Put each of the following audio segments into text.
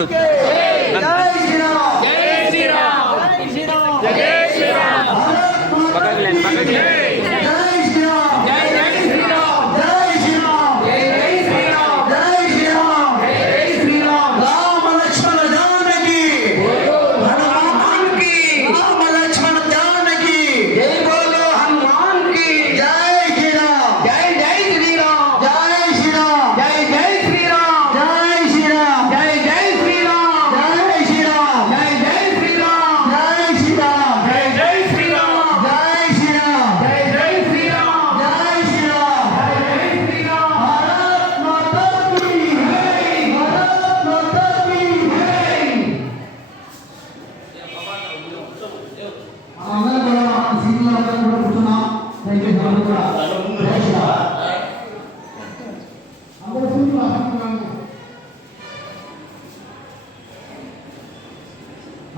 నందు పక్కకి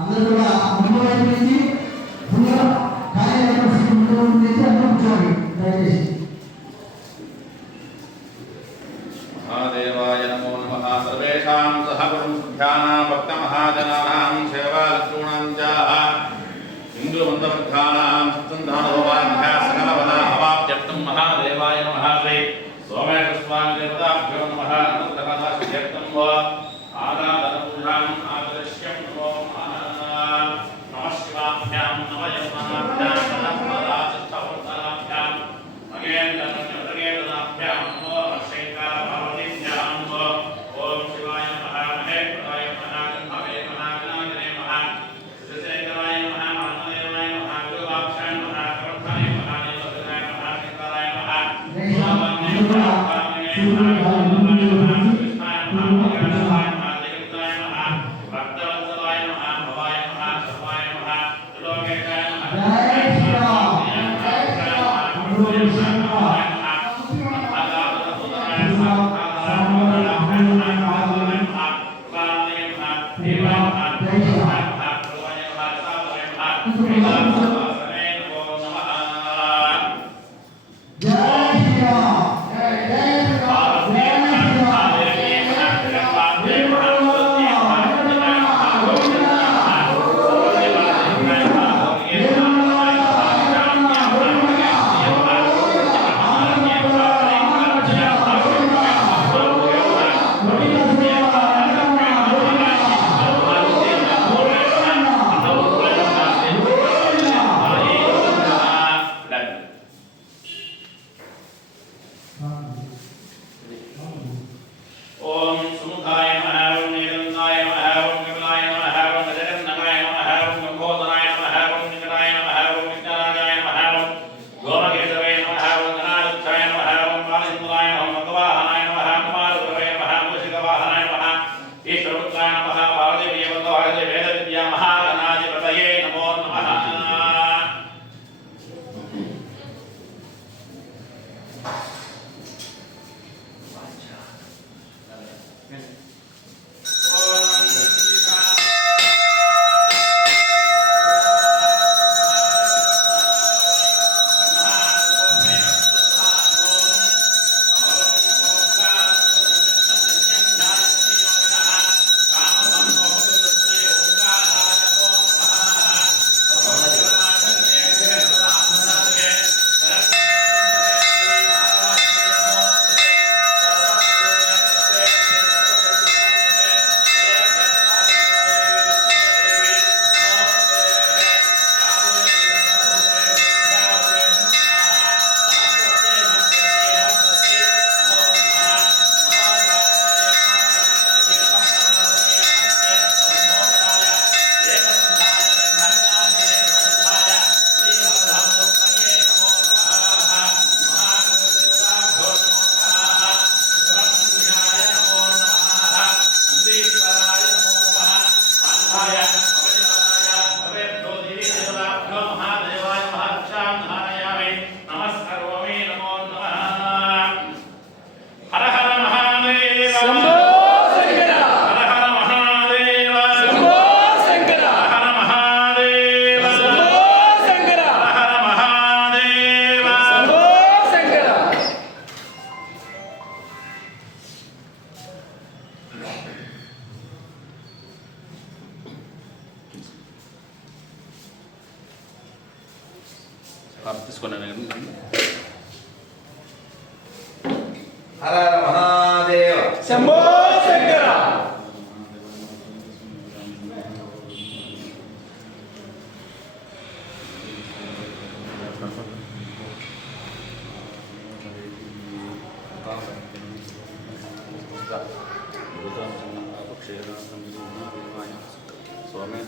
అందరూ కూడా ముందు వైపు నుంచి ఫుల్గా కార్యక్రమం ముందు నుంచి అందరూ కూర్చోండి దయచేసి. మహాదేవాయ నమో నమః. సర్వేషాం సహగురుం శుద్ధ్యానాం భక్త మహాజనానాం సేవాలక్షూణాం చ హిందూమంతర్ఘానాం సత్సంధానభవాభ్యా సకలవదా అవాప్త్యర్థం మహాదేవాయ నమః. శ్రీ సోమేశ్వర స్వామి దేవతాభ్యో నమః. అనంతకథార్థం వా ఆరాధనపూర్ణం ఆదర్శ్యం నమో నమః శివాభ్యాం నమ యమనాభ్యాం నమః మగేంద్రనాభ్యాం నమో శంకరపార్వతీభ్యాం ఓం శివాయ నమః. మహేశ్వరాయ నమః. గణపతే నమః. గణాధిపతే నమః. శ్రీశేఖరాయ నమః. మహాదేవాయ నమః. గురువాక్షాయ నమః. ప్రవక్తాయ నమః. నిలయకాయ నమః. శంకరాయ నమః. స్వామినే నమః. స్వామినే నమః. తీసుకోండి. హర హర మహాదేవ శంభో శంకర. స్వామి